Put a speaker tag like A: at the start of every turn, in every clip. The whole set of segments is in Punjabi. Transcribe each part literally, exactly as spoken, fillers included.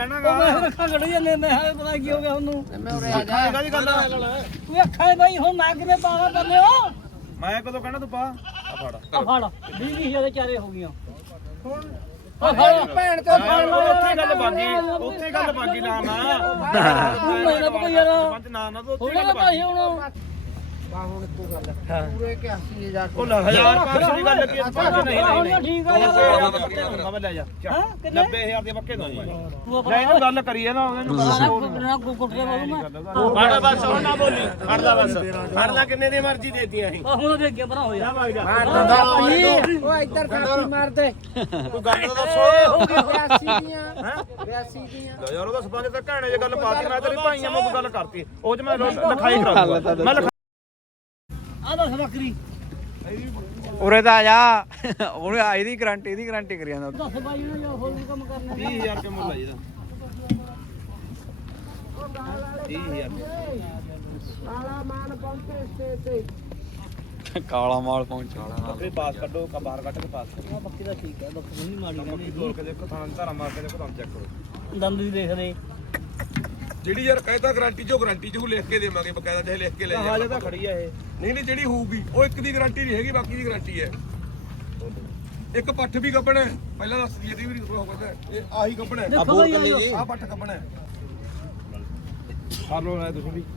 A: ਅੱਖਾਂ ਕੱਢ ਜਾਂਦੇ ਮੈਂ ਪਤਾ ਕੀ ਹੋ ਗਿਆ ਉਹਨੂੰ ਮੈਂ ਉਰੇ ਆ ਜਾ ਕਾਹਦੀ ਗੱਲ ਤੂੰ ਅੱਖਾਂ ਬਾਈ ਹੁਣ ਮੈਂ ਕਿਵੇਂ ਪਾਵਾਂ ਬੰਦੇ ਹੋ
B: ਮੈਂ ਕਦੋਂ ਕਹਿਣਾ ਤੂੰ ਪਾ ਆ ਫੜ
A: ਆ ਫੜ ਵੀਹ ਵੀਹ ਹਜ਼ਾਰ ਦੇ ਚਾਰੇ ਹੋ ਗਈਆਂ ਹੁਣ ਆ ਫੜ ਭੈਣ ਤੋਂ ਫੜ ਲਓ
B: ਉੱਥੇ ਗੱਲ ਬਾਗੀ ਉੱਥੇ ਗੱਲ ਬਾਗੀ ਨਾ ਨਾ
A: ਨਾ ਕੋਈ ਯਾਰ
B: ਪੰਜ ਨਾ ਨਾ ਉੱਥੇ
A: ਥੋੜਾ ਨਾ ਭਾਈ ਹੁਣ
C: ਬਾ ਹੁਣ ਤੂੰ ਗੱਲ ਪੂਰੇ ਇਕਿਆਸੀ ਹਜ਼ਾਰ
B: ਉਹ ਲੈ ਹਜ਼ਾਰ ਪੰਜ ਦੀ ਗੱਲ ਕੀ ਪੰਜ ਨਹੀਂ ਨਹੀਂ
A: ਠੀਕ ਆ ਯਾਰ
B: ਪੱਕੇ ਦਊਂਗਾ ਮੈਂ ਲੈ ਜਾ
A: ਹਾਂ ਕਿੰਨੇ
B: ਨੱਬੇ ਹਜ਼ਾਰ ਦੇ ਪੱਕੇ ਦਊਂਗਾ
A: ਤੂੰ
B: ਲੈ
A: ਆਪਣਾ
B: ਇਹਨੂੰ ਗੱਲ ਕਰੀਏ ਨਾ ਉਹਨੂੰ
A: ਨਾ ਗੁੱਟਰੇ ਬਾਬੂ ਮੈਂ
B: ਫੜ ਬਸ ਉਹ ਨਾ ਬੋਲੀ ਫੜਦਾ ਬਸ ਫੜਦਾ ਕਿੰਨੇ ਦੀ ਮਰਜ਼ੀ ਦੇਤੀਆਂ ਅਸੀਂ
A: ਹੁਣ ਦੇ ਅੱਗੇ ਬਣਾ ਹੋ ਜਾ
C: ਉਹ ਇੱਧਰ ਕਾਪੀ ਮਾਰ ਦੇ
B: ਤੂੰ ਗੱਲ ਤਾਂ ਦੱਸੋ
C: ਬਿਆਸੀ ਦੀਆਂ ਬਿਆਸੀ ਦੀਆਂ
B: ਯਾਰ ਉਹਦਾ ਸਪੰਜ ਤਾਂ ਘੈਣੇ ਜੇ ਗੱਲ ਪਾਤੀ ਮੈਂ ਤੇਰੇ ਭਾਈਆਂ ਨੂੰ ਗੱਲ ਕਰਤੀ ਉਹ ਚ ਮੈਂ ਲਿਖਾਈ ਕਰਾ ਦੂੰਗਾ ਮੈਂ
A: ਆ ਦੱਸ ਬੱਕਰੀ
D: ਉਰੇ ਤਾਂ ਆ ਜਾ ਉਹਨੇ ਇਹਦੀ ਗਰੰਟੀ ਇਹਦੀ ਗਰੰਟੀ ਕਰੀ ਜਾਂਦਾ
A: ਦੱਸ ਬਾਈ ਨੂੰ ਜੋ ਹੋਰ ਵੀ ਕੰਮ ਕਰਨਾ
B: ਤੀਹ ਹਜ਼ਾਰ ਰੁਪਏ ਮੁੱਲ ਆ ਜੀ ਇਹਦਾ ਤੀਹ ਹਜ਼ਾਰ
C: ਕਾਲਾ ਮਾਨ ਪਹੁੰਚੇ ਸਟੇ ਤੇ
D: ਕਾਲਾ ਮਾਲ ਪਹੁੰਚਾ
B: ਬੱਕਰੀ ਪਾਸ ਕੱਢੋ ਕਾ ਬਾਹਰ ਕੱਢ ਕੇ ਪਾਸ ਕਰੋ
A: ਆ ਬੱਕਰੀ ਦਾ ਠੀਕ ਹੈ ਬੱਕਰੀ ਨਹੀਂ ਮਾੜੀ
B: ਬੱਕਰੀ ਤੋੜ ਕੇ ਦੇਖੋ ਥਾਂ ਧਾਰਾ ਮਾਰ ਕੇ ਦੇਖੋ ਤੁਹਾਨੂੰ ਚੈੱਕ ਕਰੋ
A: ਦੰਦ ਵੀ ਦੇਖਦੇ
E: ਜਿਹੜੀ ਯਾਰ ਕਹਿੰਦਾ ਗਾਰੰਟੀ ਚੋਂ ਗਾਰੰਟੀ ਚ ਲਿਖ ਕੇ ਦੇਵਾਂਗੇ ਬਕਾਇਦਾ ਚਾਹੇ ਲਿਖ ਕੇ ਲੈ ਜਾ
B: ਹਾਲੇ ਤਾਂ ਖੜੀ ਆ ਇਹ
E: ਨਹੀਂ ਨਹੀਂ ਜਿਹੜੀ ਹੋਊਗੀ ਉਹ ਇੱਕ ਦੀ ਗਾਰੰਟੀ ਨਹੀਂ ਹੈਗੀ ਬਾਕੀ ਦੀ ਗਾਰੰਟੀ ਹੈ ਇੱਕ ਪੱਠ ਵੀ ਕੱਪਣਾ ਹੈ ਪਹਿਲਾਂ ਦੱਸ ਦਈਏ ਇਹਦੀ ਵੀ ਉਹ ਕਹਿੰਦਾ ਇਹ ਆਹੀ ਕੱਪਣਾ ਹੈ
A: ਦੇਖੋ ਬਾਈ ਆਇਓ
E: ਆਹ ਪੱਠ ਕੱਪਣਾ ਹੈ
B: ਕਰ ਲੋ ਨਾ ਤੁਸੀਂ ਵੀ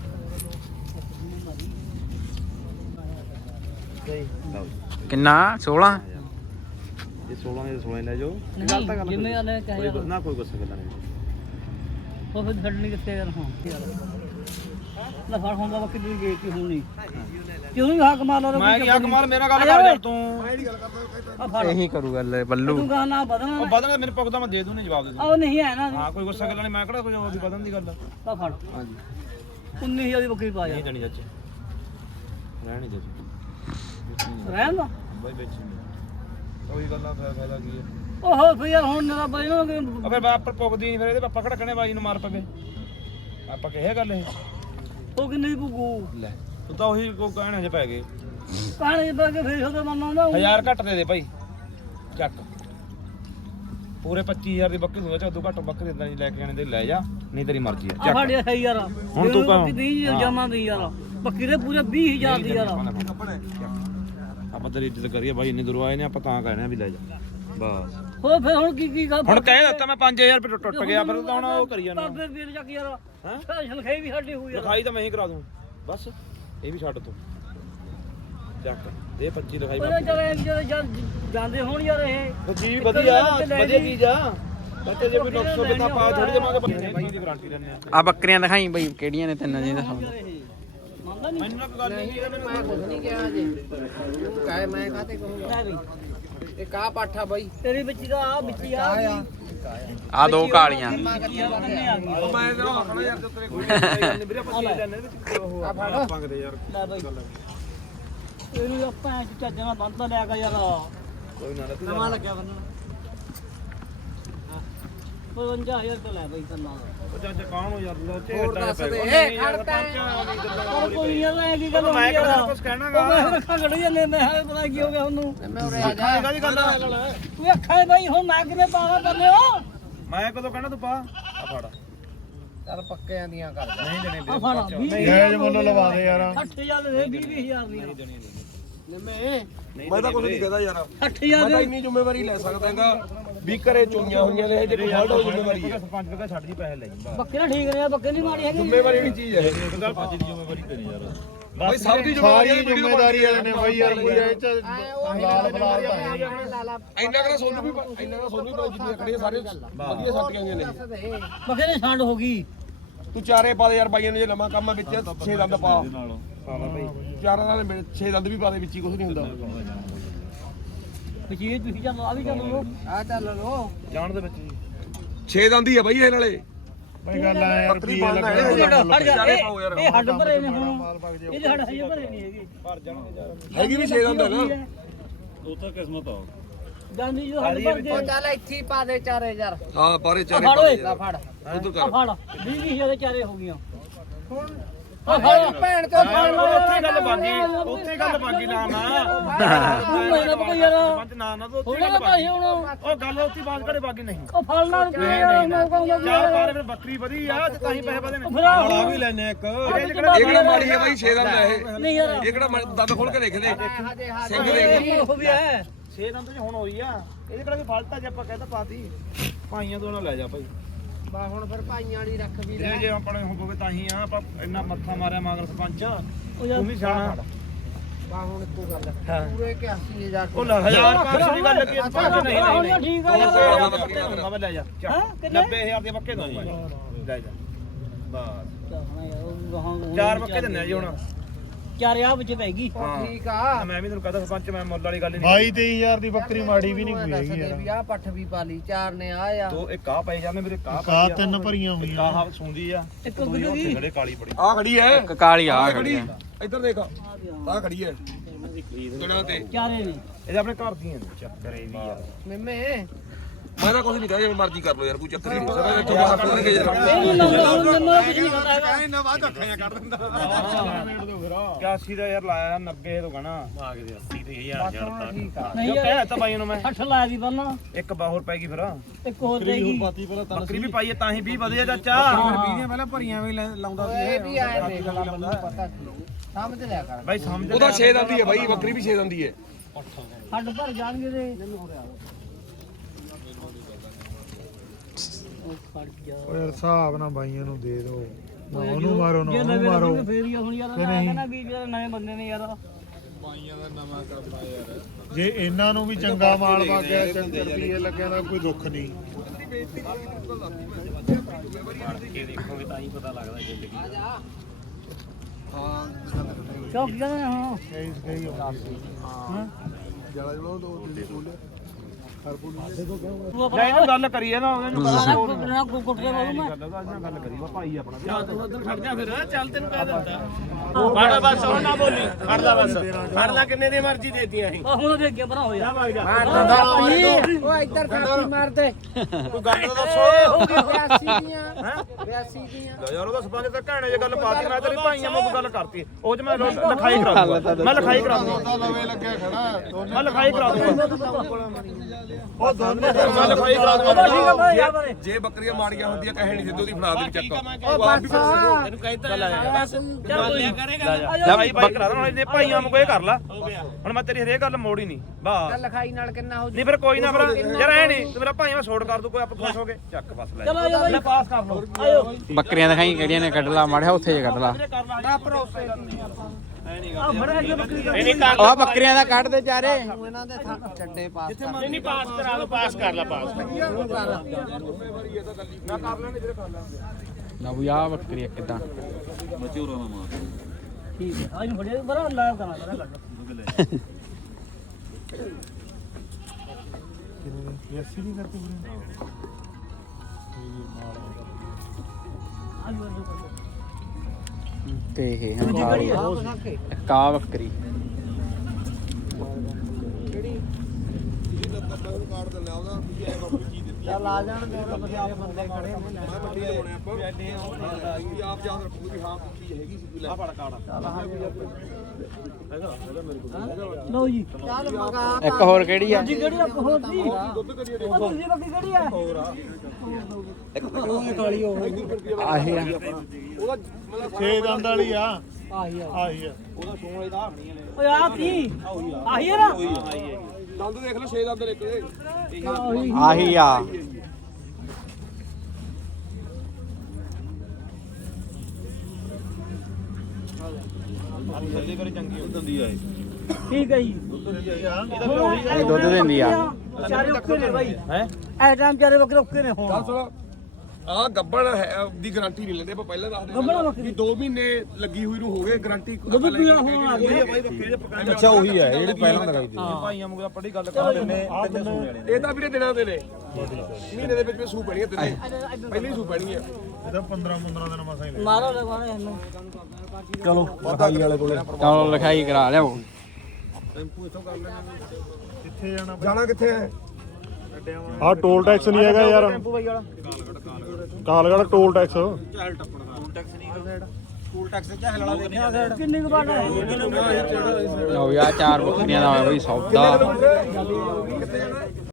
D: ਕਿੰਨਾ ਸੋਲਾਂ
B: ਇਹ ਸੋਲਾਂ ਦੇ ਸੋਲਾਂ ਲੈ ਜਾਓ
A: ਨਹੀਂ ਜਿੰਨੇ ਵਾਲੇ ਚਾਹੇ
B: ਕੋਈ ਨਾ ਕੋਈ ਗੁੱਸੇ ਕਰਦਾ ਨਹੀਂ
A: ਉਹ ਫਿਰ ਛੱਡਣੀ ਕਿੱਥੇ ਯਾਰ ਹਾਂ ਲੈ ਫੜ ਹੁੰਦਾ ਬੱਕਰੀ ਦੀ ਵੇਚੀ ਹੋਣੀ ਕਿਉਂ ਨਹੀਂ ਹੱਕ ਮਾਰ ਲਾ
B: ਮੈਂ ਕੀ ਆ ਕਮਾਲ ਮੇਰਾ ਗੱਲ ਕਰ ਯਾਰ ਤੂੰ
A: ਆ ਫੜ
D: ਇਹੀ ਕਰੂ ਗੱਲ ਬੱਲੂ
A: ਤੂੰ ਕਹਾਂ ਨਾ ਵਧਣਾ
B: ਉਹ ਬਦਲ ਮੇਰੇ ਪੁੱਗਦਾ ਮੈਂ ਦੇ ਦੂੰ ਨਹੀਂ ਜਵਾਬ ਦੇ ਦੂੰ
A: ਉਹ ਨਹੀਂ ਹੈ ਨਾ
B: ਹਾਂ ਕੋਈ ਗੁੱਸਾ ਕਰਦਾ ਨਹੀਂ ਮੈਂ ਕਿਹੜਾ ਕੋਈ ਹੋਰ ਵੀ ਬਦਲਣ ਦੀ ਗੱਲ ਆ
A: ਆ ਫੜ
B: ਹਾਂਜੀ
A: ਉੱਨੀ ਹਜ਼ਾਰ ਦੀ ਬੱਕਰੀ ਪਾ ਜਾ
B: ਨਹੀਂ ਦੇਣੀ ਚਾਚੇ ਰਹਿਣ ਨਹੀਂ ਦੇ
A: ਰਹਿਣ ਦਾ
B: ਬਾਈ ਵੇਚੀ ਉਹੀ ਗੱਲਾਂ ਫਿਰ ਫਾਇਦਾ ਕੀ ਹੈ
A: ਓਹੋ ਫਿਰ ਯਾਰ ਹੁਣ ਨਾ ਬਾਈ ਨੂੰ
B: ਉਹ ਫਿਰ ਬਾਪ ਪੁੱਗਦੀ ਨਹੀਂ ਫਿਰ ਇਹਦੇ ਪਾਪਾ ਖੜਕਣੇ ਬਾਈ ਨੂੰ ਮਾਰ ਪਵੇ ਆਪਾਂ ਕਿਹੇ ਗੱਲ ਇਹ
A: ਉਹ ਕਿੰਨੇ ਦੀ ਪੁੱਗੂ
B: ਲੈ ਤੂੰ ਤਾਂ ਉਹੀ ਕੋ ਕਹਿਣੇ ਜੇ ਪੈ ਗਏ
A: ਕਹਾਣੀ ਪਾ ਕੇ ਫੇਰ ਉਹਦੇ ਮਨ ਆਉਂਦਾ
B: ਹਜ਼ਾਰ ਘੱਟ ਦੇ ਦੇ ਭਾਈ ਚੱਕ ਪੂਰੇ ਪੱਚੀ ਹਜ਼ਾਰ ਦੀ ਬੱਕਰੀ ਦੂਗਾ ਚਾ ਉਦੋਂ ਘੱਟ ਬੱਕਰੀ ਦਿੰਦਾ ਨਹੀਂ ਲੈ ਕੇ ਆਣੇ ਦੇ ਲੈ ਜਾ ਨਹੀਂ ਤੇਰੀ ਮਰਜ਼ੀ ਆ
A: ਆ ਫੜ ਯਾਰ ਸਹੀ ਯਾਰ
B: ਹੁਣ ਤੂੰ ਕਹਾਂ।
A: ਵੀਹ ਹਜ਼ਾਰ ਜਮਾ ਦੀ ਯਾਰ ਬੱਕਰੀ ਦੇ ਪੂਰੇ ਵੀਹ ਹਜ਼ਾਰ ਦੀ ਯਾਰ
B: ਆਪਾਂ ਤੇਰੀ ਇੱਜ਼ਤ ਕਰੀਏ ਬਾਈ ਇੰਨੇ ਦੂਰੋਂ ਆਏ ਨੇ ਆਪਾਂ ਤਾਂ ਕਹਿਣੇ ਆ ਵੀ ਲੈ ਜਾ ਬਸ
A: ਹੋ ਫਿਰ ਹੁਣ ਕੀ ਕੀ ਗੱਲ
B: ਹੁਣ ਕਹਿ ਦਿੱਤਾ ਮੈਂ ਪੰਜ ਹਜ਼ਾਰ ਰੁਪਏ ਟੁੱਟ ਗਿਆ ਫਿਰ ਤਾਂ ਹੁਣ ਉਹ ਕਰੀ ਜਾਣਾ
A: ਫਿਰ ਵੀਰ ਚੱਕ ਯਾਰ
B: ਹੈਂ?
A: ਟੈਨਸ਼ਨ ਖਾਈ ਵੀ ਸਾਡੀ ਹੋਈ ਯਾਰ
B: ਲਿਖਾਈ ਤਾਂ ਮੈਂ ਹੀ ਕਰਾ ਦੂੰ ਬਸ ਇਹ ਵੀ ਛੱਡ ਤੂੰ ਚੱਕ ਦੇ ਪੱਚੀ ਲਿਖਾਈ
A: ਉਹ ਚਲੇ ਜਦੋਂ ਜਾਂਦੇ ਹੋਣ ਯਾਰ ਇਹ
B: ਚੀਜ਼ ਵਧੀਆ ਵਧੀਆ ਚੀਜ਼ ਆ ਬੱਚੇ ਜੇ ਕੋਈ ਨੁਕਸ ਹੋਵੇ ਤਾਂ ਪਾ ਥੋੜੀ ਦੇਵਾਂਗੇ ਬੱਕਰੀ ਦੀ ਗਾਰੰਟੀ ਦਿੰਦੇ ਆ
D: ਆ ਬੱਕਰੀਆਂ ਦਿਖਾਈ ਬਈ ਕਿਹੜੀਆਂ ਨੇ ਤਿੰਨਾਂ ਜਿਹਦਾ
A: ਮੰਨਦਾ ਨਹੀਂ
B: ਮੈਨੂੰ ਨਾ ਕੋਈ ਗੱਲ ਨਹੀਂ
C: ਮੈਂ ਕੁਝ ਨਹੀਂ ਕਿਹਾ ਜੀ ਤੂੰ ਕਹੇ ਮੈਂ ਕਾਤੇ ਕਹੂੰਗਾ
A: ਲੈ ਵੀ
C: ਇਹ ਕਾ ਪਾਠਾ ਬਾਈ
A: ਤੇਰੀ ਬੱਚੀ ਦਾ ਆ ਬੱਚੀ ਆ ਗਈ
D: ਆ ਦੋ ਕਾਲੀਆਂ
A: ਬੱਚੀ ਆ ਬੰਨੇ ਆ ਗਈ
B: ਮੈਂ ਤਾਂ ਆਖਣਾ ਯਾਰ ਤੇ ਤੇਰੇ ਕੋਈ ਗੱਲ ਨਹੀਂ ਵੀਰੇ ਆਪਾਂ ਚੀਜ਼ ਲੈਣੇ ਵਿੱਚ ਉਹ ਆ ਪੰਗਦੇ ਯਾਰ
A: ਲੈ ਬਾਈ ਇਹਨੂੰ ਆਪਾਂ ਚੱਜ ਨਾਲ ਬੰਦ ਲਿਆ ਕੇ ਯਾਰ
B: ਕੋਈ ਨਾ ਰੱਖੀ
A: ਨਵਾਂ ਲੱਗਿਆ ਬੰਨਣ ਪਚਵੰਜਾ ਹਜ਼ਾਰ ਤੋਂ ਲੈ ਬਾਈ ਕੰਨਾ
B: ਉਹ ਚੱਜ ਕਾਹਨ ਹੋ ਯਾਰ ਲੋ ਤੇ
C: ਹੋਰ ਦੱਸ ਦੇ
B: ਇਹ
C: ਖੜਤਾ
A: ਪਰ ਕੋਈ ਯਾਰ ਐ ਕੀ ਗੱਲ
B: ਮੈਂ
A: ਹੋਈ
B: ਕਿਹੜਾ
A: ਯਾਰ
B: ਕੁਝ ਕਹਿਣਾਗਾ
A: ਮੈਂ ਅੱਖਾਂ ਕੱਢ ਜਾਂਦੇ ਮੈਂ ਪਤਾ ਕੀ ਹੋ ਗਿਆ ਉਹਨੂੰ
C: ਮੈਂ ਉਰੇ ਆ ਜਾ
B: ਕਾਹਦੀ ਗੱਲ ਆ?
A: ਤੂੰ ਅੱਖਾਂ ਬਾਈ ਹੁਣ ਮੈਂ ਕਿਵੇਂ ਪਾਵਾਂ ਬੰਦੇ ਹੋ
B: ਮੈਂ ਕਦੋਂ ਕਹਿਣਾ ਤੂੰ ਪਾ ਆ ਫੜ
C: ਚੱਲ ਪੱਕਿਆਂ ਦੀਆਂ ਕਰ ਲੈ
B: ਨਹੀਂ ਦੇਣੇ
A: ਆ ਫੜ ਵੀਹ
B: ਗੈਰੇਜ ਮੁੱਲ ਲਵਾ ਦੇ ਯਾਰ
A: ਸੱਠ ਹਜ਼ਾਰ ਦੇ ਵੀਹ ਵੀਹ ਹਜ਼ਾਰ ਦੀਆਂ
C: ਨਿੰਮੇ
E: ਮੈਂ ਤਾਂ ਕੁਝ ਨਹੀਂ ਕਹਦਾ ਯਾਰ
A: ਸੱਠ ਹਜ਼ਾਰ
E: ਮੈਂ ਤਾਂ
A: ਦੇ
E: ਇੰਨੀ ਜ਼ਿੰਮੇਵਾਰੀ ਲੈ ਸਕਦਾ ਹੈਗਾ ਵੀ ਘਰੇ ਚੁੰਨੀਆਂ ਹੋਈਆਂ ਨੇ ਜੇ ਕੋਈ ਫੜ ਹੋ ਜ਼ਿੰਮੇਵਾਰੀ ਹੈ
B: ਸਰਪੰਚ ਕਹਿੰਦਾ ਛੱਡ ਦੀ ਪੈਸੇ ਲੈ ਜੀ
A: ਬੱਕੇ ਨਾ ਠੀਕ ਨੇ ਬੱਕੇ ਨਹੀਂ ਮਾੜੀ ਹੈਗੀ
E: ਜ਼ਿੰਮੇਵਾਰੀ ਵਾਲੀ ਚੀਜ਼ ਹੈ
B: ਗੱਲ ਪਾਜੀ ਦੀ ਜ਼ਿੰਮੇਵਾਰੀ ਤੇਰੀ ਯਾਰ
E: ਭਾਈ ਸਭ ਦੀ ਜ਼ਿੰਮੇਵਾਰੀ
B: ਜ਼ਿੰਮੇਵਾਰੀ ਵਾਲੇ ਨੇ ਬਾਈ ਯਾਰ ਕੋਈ ਇਹ ਚ
C: ਲਾਲ ਬਲਾਲ ਲਾਲਾ
E: ਇੰਨਾ ਕਰਾ ਸੋਨੂੰ ਵੀ ਪ- ਇੰਨਾ ਕਰਾ ਸੋਨੂੰ ਵੀ ਜਿੰਨੀਆਂ ਖੜੀਆਂ ਸਾਰੇ ਵਧੀਆ ਸਾਡੀਆਂ ਹੋਈਆਂ ਨੇ
C: ਦੱਸ ਦੇ
A: ਬੱਕੇ ਨੇ ਛੰਡ ਹੋ ਗਈ
E: ਤੂੰ ਚਾਰੇ ਪਾ ਦੇ ਯਾਰ ਬਾਈਆਂ ਨੇ ਜੇ ਲੰਮਾ ਕੰਮ ਆ ਵਿੱਚ ਛੇ ਦੰਦ ਪਾ
B: ਸਾਲਾ ਬਾਈ
E: ਚਾਰਾਂ ਨਾਲ ਮਿਲ- ਛੇ ਦੰਦ ਵੀ ਪਾ ਦੇ ਵਿੱਚ ਹੀ ਕੁਝ ਨਹੀਂ ਹੁੰਦਾ
A: ਪਿਛੇ ਤੁਸੀਂ ਚੱਲ ਆ ਵੀ ਚੱਲ ਲੋ
C: ਆ ਚੱਲ ਲੋ
B: ਜਾਣ ਦੇ ਵਿੱਚ
E: ਛੇ ਦੰਦ ਹੀ ਆ ਬਾਈ ਇਹ ਨਾਲੇ
B: ਬਾਈ ਗੱਲ ਆ ਯਾਰ
E: ਬੱਕਰੀ ਪਾਲਣਾ ਹੈ
A: ਹਟ ਜਾ
E: ਚਾਰੇ
A: ਇਹ
E: ਪਾਓ ਯਾਰ
A: ਇਹ ਹੱਡ ਭਰੇ ਨੇ ਹੁਣ ਇਹਦੇ ਹੱਡ ਹਜੇ ਭਰੇ ਨਹੀਂ ਹੈਗੇ
B: ਭਰ ਜਾਣਗੇ ਯਾਰ
E: ਹੈਗੀ ਵੀ ਛੇ ਦੰਦ ਹੈ ਨਾ
B: ਉਹ ਤਾਂ ਕਿਸਮਤ ਆ
A: ਜਾਂਦੀ ਜੋ ਹੱਡ ਭਰ
C: ਉਹ
A: ਗਏ
C: ਚੱਲ ਇੱਥੇ ਹੀ ਪਾ ਦੇ ਚਾਰ ਹਜ਼ਾਰ
E: ਹਾਂ ਪਾਰੇ ਚਾਰੇ
A: ਫੜ
E: ਪਾ
A: ਓਏ।
E: ਦੇ
C: ਲੈ
E: ਯਾਰ।
C: ਫੜ
E: ਉਧਰ
A: ਆ
E: ਕਰ
A: ਫੜ ਵੀਹ ਵੀਹ ਹਜ਼ਾਰ ਦੇ ਚਾਰੇ ਹੋ ਗਈਆਂ
C: ਹੁਣ
A: ਆ ਫੜ
C: ਭੈਣ ਚੋ
B: ਉੱਥੇ ਗੱਲ ਬਾਗੀ ਉੱਥੇ ਗੱਲ ਬਾਗੀ ਨਾ ਨਾ
A: ਮੈਨੂੰ ਪਤਾ ਯਾਰ
B: ਪੰਜ ਨਾ ਨਾ ਉੱਥੇ
A: ਉਹਨਾਂ
B: ਗੱਲ
A: ਦਾ ਭਾਈ
B: ਬਾਗੀ
A: ਹੁਣ
B: ਉਹ ਗੱਲ ਉੱਥੇ ਬਾਤ ਕਰੇ ਬਾਗੀ ਨਹੀਂ
A: ਉਹ ਫੜਨਾ ਰੁਪਏ ਯਾਰ ਮੈਂ ਕਹੂੰਗਾ
B: ਚਾਰ ਪਾਰੇ ਫਿਰ ਬੱਕਰੀ ਵਧੀ ਆ ਤੇ ਤਾਂ ਹੀ ਪੈਸੇ ਵਧੇ ਨੇ
A: ਫਿਰ
E: ਵੀ ਲੈਣੇ ਇੱਕ
A: ਇਹ
E: ਇਹ ਕਿਹੜਾ ਮਾੜੀ ਹੈ ਬਾਈ ਛੇ ਦੰਦ ਹੈ ਇਹ
A: ਨਹੀਂ ਯਾਰ
E: ਇਹ ਕਿਹੜਾ ਮ- ਦੰਦ ਖੋਲ ਕੇ ਦੇਖਦੇ
C: ਹਜੇ
E: ਸਿੰਘ ਦੇਖ
A: ਇਹ ਉਹ ਵੀ ਹੈ
B: ਛੇ ਦੰਦ ਚ ਹੁਣ ਹੋਈ ਆ ਇਹਦੇ ਕਿਹੜਾ ਕੋਈ ਫਾਲਤਾ ਜੇ ਆਪਾਂ ਕਹਿੰਦਾ ਪਾਤੀ ਭਾਈਆਂ ਤੋਂ ਨਾ ਲੈ ਜਾ ਭਾਈ
C: ਬਾ ਹੁਣ ਫਿਰ ਭਾਈਆਂ ਵਾਲੀ ਰੱਖ ਵੀ ਲੈ
B: ਇਹ ਜੇ ਆਪਣੇ ਹੋਵੇ ਤਾਂ ਹੀ ਆ ਆਪਾਂ ਇੰਨਾ ਮੱਥਾ ਮਾਰਿਆ ਮਾਗਰ ਸਰਪੰਚ
A: ਉਹ ਯਾਰ
B: ਤੂੰ ਵੀ ਸਿਆਣਾ
C: ਬਾ ਹੁਣ ਇੱਕੋ ਗੱਲ
B: ਹਾਂ।
C: ਪੂਰੇ ਇਕਿਆਸੀ ਹਜ਼ਾਰ
B: ਉਹ ਲੈ ਹਜ਼ਾਰ ਪੰਜ ਸੌ ਦੀ ਗੱਲ ਲੱਗੀ ਪੰਜ ਨਹੀਂ
A: ਹੁਣ
B: ਨਹੀਂ
A: ਠੀਕ ਆ
B: ਦੋ
A: ਯਾਰ
B: ਸੌ ਬੱਕੇ ਦਊਂਗਾ ਮੈਂ ਲੈ ਜਾ
A: ਹਾਂ, ਕਿੰਨੇ?
B: ਨੱਬੇ ਹਜ਼ਾਰ ਦੇ ਬੱਕੇ ਦਊਂਗਾ ਲੈ ਜਾ ਬਸ
A: ਹਾਂ ਯਾਰ ਉਹ ਗਾਹਾਂ
B: ਚਾਰ ਬੱਕੇ ਦਿੰਨੇ ਆ ਜੀ ਹੁਣ
A: ਚਾਰ ਆ ਵਿੱਚ ਪੈ ਗਈ
C: ਉਹ ਠੀਕ ਆ
B: ਮੈਂ ਵੀ ਤੈਨੂੰ ਕਹਦਾ ਸਰਪੰਚ ਮੈਂ ਮੁੱਲ ਵਾਲੀ ਗੱਲ ਨਹੀਂ
F: ਬਾਈ ਤੇਈ ਹਜ਼ਾਰ ਦੀ ਬੱਕਰੀ ਮਾੜੀ ਵੀ ਨਹੀਂ
C: ਤੂੰ
F: ਕੋਈ
C: ਦੱਸ
F: ਹੈਗੀ
C: ਦੇ
F: ਯਾਰ
C: ਵੀ ਆ ਪੱਠ ਵੀ ਪਾ ਲਈ ਚਾਰ ਨੇ ਆ ਆ
B: ਦੋ ਇੱਕ ਆ ਪਏ ਜਾਂਦੇ ਮੇਰੇ ਕਾਹ
F: ਕਾ ਤਿੰਨ ਭਰੀਆਂ ਹੋਈਆਂ
B: ਕਾਹ ਸੁੰਦੀ ਆ
A: ਇੱਕ
B: ਦੂਈ
A: ਗੁੱਲੂ
B: ਉੱਥੇ
A: ਦੀ
B: ਖੜੇ ਕਾਲੀ ਬੜੀ
E: ਆ ਖੜੀ ਹੈ
D: ਇੱਕ ਕਾਲੀ ਆ
E: ਆਹ
D: ਖੜੀ ਆ।
E: ਇੱਧਰ ਦੇਖ ਆ ਖੜੀ ਹੈ ਕਿਹੜਾ ਤੇ
A: ਚਾਰੇ ਨੇ
B: ਇਹ ਆਪਣੇ ਘਰ ਦੀਆਂ ਨੇ ਚੱਕਰ ਇਹ ਵੀ ਆ
C: ਮਿੰਮੇ
E: ਮੈਂ ਤਾਂ ਕੁਝ ਨਹੀਂ ਕਹਾਂ ਜਿਵੇਂ ਮਰਜ਼ੀ ਕਰ ਲੋ ਯਾਰ ਕੋਈ ਚੱਕਰ ਨਹੀਂ ਸਰ ਇੱਥੋਂ ਬਾਹਰ ਕੱਢਣਗੇ ਯਾਰ
A: ਇਹ ਨਹੀਂ ਲਾਉਂਦਾ ਹੁਣ ਮੈਨੂੰ ਕੁਝ ਨਹੀਂ ਪਤਾ ਹੈਗਾ
E: ਇਹਨਾਂ ਬਾਅਦ ਅੱਖਾਂ ਕੱਢ ਦਿੰਦਾ
B: ਇਕਿਆਸੀ ਦਾ ਯਾਰ ਲਾਇਆ ਨੱਬੇ ਤੋਂ ਗਣਾ
C: ਬਸ ਹੁਣ ਠੀਕ ਆ
A: ਨਹੀਂ
B: ਜੋ
A: ਯਾਰ
B: ਕਹਿ ਤਾ ਬਾਈ ਨੂੰ ਮੈਂ
A: ਅੱਠ ਲਾਇਆ ਦੀ ਬੰਨਾ
B: ਇੱਕ ਬਾਹਰ ਪੈ ਗਈ ਫਿਰ
A: ਇੱਕ ਹੋਰ ਦੇਗੀ
B: ਬੱਕਰੀ ਵੀ ਪਾਈਏ ਤਾਂ ਹੀ ਵੀਹ ਵਧੇ ਚਾਚਾ
F: ਪਹਿਲਾਂ ਭਰੀਆਂ ਵੀ ਲਾਉਂਦਾ
C: ਇਹ ਵੀ ਆਏ ਦੇਖ ਲਾ ਮੈਨੂੰ ਪਤਾ ਕੀ ਸਮਝ ਲਿਆ ਕਰ
B: ਬਾਈ ਸਮਝ
E: ਉਹਦਾ ਛੇ ਦੰਦ ਹੀ ਹੈ ਬਾਈ ਬੱਕਰੀ ਵੀ ਛੇ ਦੰਦ ਹੀ ਹੈ
A: ਹੱਡ ਭਰ ਜਾਣਗੇ ਤੇ ਉਹ ਫੜ ਗਿਆ
F: ਓ ਯਾਰ ਹਿਸਾਬ ਨਾਲ ਬਾਈਆਂ ਨੂੰ ਦੇ ਦਿਓ ਨਾ ਉਹਨੂੰ ਮਾਰੋ ਨਾ
A: ਜੇ
F: ਉਹਨੂੰ
A: ਨਵੇਂ
F: ਮਾਰੋ
A: ਲੱਗਣਗੇ ਫੇਰ ਹੀ ਆ ਹੁਣ ਯਾਰ
F: ਕਿ
A: ਮੈਂ
F: ਨਹੀਂ?
A: ਕਹਿੰਦਾ ਵੀ ਜਿਹੜੇ ਨਵੇਂ ਬੰਦੇ ਨੇ ਯਾਰ
F: ਜੇ ਇਹਨਾਂ ਨੂੰ ਵੀ ਚੰਗਾ ਮਾਲ ਵਾ ਗਿਆ ਚੰਗੇ ਰੁਪਏ ਲੱਗਿਆ ਤਾਂ ਕੋਈ ਦੁੱਖ ਨਹੀਂ
A: ਕਿਉਂ ਕੀ ਕਹਿੰਦੇ ਹਾਂ
F: ਕਈ ਕਈ
A: ਹਾਂ ਤੂੰ
B: ਲੈ ਇਹਨੂੰ ਗੱਲ ਕਰੀਏ ਨਾ ਉਹਨੂੰ
A: ਆਪਣਾ ਕੋ ਕੋਟਰੇ ਵਾਲੂ ਮੈਂ
B: ਗੱਲ ਕਰੀ ਵਾ ਭਾਈ ਆਪਣਾ
A: ਤੂੰ ਉਧਰ ਖੜ ਜਾ ਫਿਰ ਚੱਲ ਤੈਨੂੰ ਕਹਿ ਦਿੰਦਾ
G: ਫੜ ਬਸ ਹੁਣ ਨਾ ਬੋਲੀ ਫੜਦਾ ਬਸ ਫੜਦਾ ਕਿੰਨੇ ਦੀ ਮਰਜ਼ੀ ਦੇਤੀਆਂ ਅਸੀਂ
A: ਉਹ ਹੁਣ ਦੇ ਅੱਗੇ ਬਣਾ ਹੋ ਜਾ
C: ਉਹ ਇੱਧਰ ਥਾਪੀ ਮਾਰ ਦੇ
B: ਕੋਈ ਗੱਲ ਤਾਂ ਦੱਸੋ
C: ਬਿਆਸੀ ਦੀਆਂ ਬਿਆਸੀ ਦੀਆਂ
B: ਯਾਰ ਉਹਦਾ ਸਰਪੰਚ ਤਾਂ ਘਾਣੇ ਜੇ ਗੱਲ ਪਾਤੀ ਮੈਂ ਤੇਰੀ ਭਾਈਆਂ ਨੂੰ ਗੱਲ ਕਰਤੀ ਉਹ ਚ ਮੈਂ ਲੋ- ਲਿਖਾਈ ਕਰਾ ਦੂੰਗਾ ਮੈਂ ਲਿਖਾਈ ਕਰਾ ਦੂੰਗਾ
F: ਲਵੇ ਲੱਗਿਆ ਖੜਾ
B: ਮੈਂ ਲਿਖਾਈ ਕਰਾ ਦੂੰਗਾ ਉਹ ਦੋਨੇ ਮੈਂ ਲਿਖਾਈ ਕਰਾ
A: ਠੀਕ ਆ
B: ਦੂੰਗਾ
A: ਭਾਈ ਯਾਰ ਬਾਰੇ
E: ਜੇ ਬੱਕਰੀਆਂ ਮਾੜੀਆਂ ਹੁੰਦੀਆਂ ਕਹੇ ਨਹੀਂ ਸਿੱਧੂ ਦੀ ਫੜਾ ਦੇ ਚੱਕ
C: ਉਹ ਬਸ
G: ਤੈਨੂੰ ਕਹਿੰਦਾ ਬਸ ਬੋਲਿਆ ਕਰੇਗਾ
B: ਲੈ ਭਾਈ ਭਾਈ ਕਰਾ ਦੇਣਾ ਇਹਦੇ ਭਾਈਆਂ ਨੂੰ ਕੋਈ ਕਰ ਲਾ ਹੁਣ ਮੈਂ ਤੇਰੀ ਹਰੇਕ ਗੱਲ ਮੋੜੀ ਨਹੀਂ ਬਾ
C: ਲਿਖਾਈ ਨਾਲ ਕਿੰਨਾ ਹੋ
B: ਨਹੀਂ ਫਿਰ ਕੋਈ ਨਾ ਫਿਰ ਯਾਰ ਐ ਨਹੀਂ ਤੂੰ ਮੇਰਾ ਭਾਈਆਂ ਮੈਂ ਛੋੜ ਕਰ ਦੂ ਕੋਈ ਆਪ ਖੁਸ਼ ਹੋ ਕੇ ਚੱਕ ਬਸ ਲੈ
A: ਚਲੋ ਆਜੋ ਭਾਈ
B: ਪਾਸ ਕਰ ਲਓ
A: ਆਇਓ
D: ਬੱਕਰੀਆਂ ਦਿਖਾਈ ਕਿਹੜੀਆਂ ਨੇ ਕੱਢ ਲਾ ਮਾੜਿਆ ਉੱਥੇ ਜੇ ਕੱਢ ਲਾ
A: ਆ ਫੜਿਆ ਅੱਗੇ ਬੱਕਰੀ ਦਾ
G: ਨਹੀਂ ਕਰ
D: ਉਹ ਬੱਕਰੀਆਂ ਦਾ ਕੱਢ ਦੇ ਚਾਰੇ
C: ਇਹਨਾਂ ਦੇ ਥਾਂ ਛੱਡੇ ਪਾਸ ਕਰ
G: ਨਹੀਂ ਪਾਸ ਕਰਾ ਲਓ ਪਾਸ ਕਰ ਲੈ ਪਾਸ
D: ਨਾ ਵੀ ਆ ਬੱਕਰੀ ਕਿਦਾਂ
A: ਠੀਕ ਹੈ ਆਜ ਫੜਿਆ ਬੜਾ ਲਾਲ ਕਰਨਾ ਕਰਾ ਲੱਗ
F: ਐਸੀ ਨਹੀਂ ਕਰਤੀ
A: ਆਜੋ ਆਜੋ
D: ਤੇ ਇਹ ਹਾਂ ਕਾ ਬੱਕਰੀ
C: ਚੱਲ ਆ ਜਾਣ ਦੇ ਤਾਂ ਬਥੇਰੇ ਬੰਦੇ ਖੜੇ ਨੇ
E: ਆਪ ਯਾਦ ਰੱਖੋ ਵੀ ਹਾਂ ਕੀ ਹੈਗੀ ਸੀ ਲੈ ਫੜ ਕਾੜਾ
A: ਲਓ ਜੀ
C: ਚੱਲ ਮਗਾ
D: ਇੱਕ ਹੋਰ ਕਿਹੜੀ ਆ
A: ਜੀ ਕਿਹੜੀ ਆ ਹੋਰ ਜੀ ਉਹ ਤੁਸੀਂ ਬੱਕਰੀ ਕਿਹੜੀ ਆ
D: ਆਹੀ ਆ
F: ਛੇ ਦੰਦ ਵਾਲੀ ਆ
C: ਆਹੀ ਆ
F: ਆਹੀ ਆ
A: ਓਏ ਆ ਕੀ ਆਹੀ ਹੈ ਨਾ
E: ਦੰਦ ਦੇਖ ਲਓ ਛੇ ਦੰਦ ਨੇ ਇੱਕ
D: ਆਹੀ ਆ
B: ਥੱਲੇ ਕਰੇ ਚੰਗੀ ਹੁੰਦੀ ਆ
A: ਠੀਕ ਹੈ ਜੀ
D: ਇਹ ਦੁੱਧ ਦਿੰਦੀ ਆ
A: ਚਾਰੇ ਓਕੇ ਨੇ ਬਾਈ
B: ਹੈ
A: ਐ ਟਾਈਮ ਚਾਰੇ ਬੱਕਰੇ ਓਕੇ ਨੇ ਹੁਣ
E: ਗੱਲ ਸੁਣੋ ਆ ਗੱਬੜ ਹੈ ਦੀ ਗਾਰੰਟੀ ਨਹੀਂ ਲੈਂਦੇ ਆਪਾਂ ਪਹਿਲਾਂ ਦੱਸਦੇ
A: ਗੱਭਣ ਬੱਕਰੀ?
E: ਵੀ ਦੋ ਮਹੀਨੇ ਲੱਗੀ ਹੋਈ ਨੂੰ ਹੋ ਗਏ ਗਾਰੰਟੀ
A: ਗੱਭਣ ਪੂਰਾ ਹੋਣ ਲੱਗ ਗਿਆ
B: ਅੱਛਾ ਉਹੀ ਹੈ ਜਿਹੜੀ ਪਹਿਲਾਂ ਲਗਾਈ ਸੀ ਭਾਈਆਂ ਮੁੰਗਾ ਪੜੀ ਗੱਲ ਕਰਦੇ ਨੇ
E: ਇਹ ਤਾਂ ਵੀਰੇ ਦਿਨਾਂ ਦੇ ਨੇ ਮਹੀਨੇ ਦੇ ਵਿੱਚ ਵਿੱਚ ਸੂ ਪੈਣੀ ਹੈ ਤਿੰਨੇ ਪਹਿਲੀ ਸੂ ਪੈਣੀ ਹੈ
F: ਇਹਦਾ ਪੰਦਰਾਂ ਪੰਦਰਾਂ ਦਿਨ ਮਸਾਂ ਹੀ
A: ਮਾਰੋ ਲਗਵਾਣਾ ਇਹਨੂੰ
D: ਚਲੋ ਲਿਖਾਈ ਕਰਾ ਲਿਆਓ
F: ਕਿੱਥੇ ਜਾਣਾ
E: ਜਾਣਾ ਕਿੱਥੇ ਹੈ
F: ਆ ਟੋਲ ਟੈਕਸ ਨਹੀਂ ਹੈਗਾ ਯਾਰ
B: ਟੈਂਪੂ ਬਾਈ ਵਾਲਾ
F: ਕਾਲਗੜ ਟੋਲ ਟੈਕਸ
B: ਚੱਲ ਟੱਪਣਾ ਟੈਕਸ ਨਹੀਂ ਕਰ ਸਕੂਲ ਟੈਕਸ ਝਾਹਲ ਵਾਲਾ ਦੇਖਿਆ
A: ਕਿੰਨੀ ਕੁ ਬਾਟ ਹੈ
D: ਲਓ ਯਾ ਚਾਰ ਬੱਕਰੀਆਂ ਦਾ ਹੋਇਆ ਬਈ ਸੌਦਾ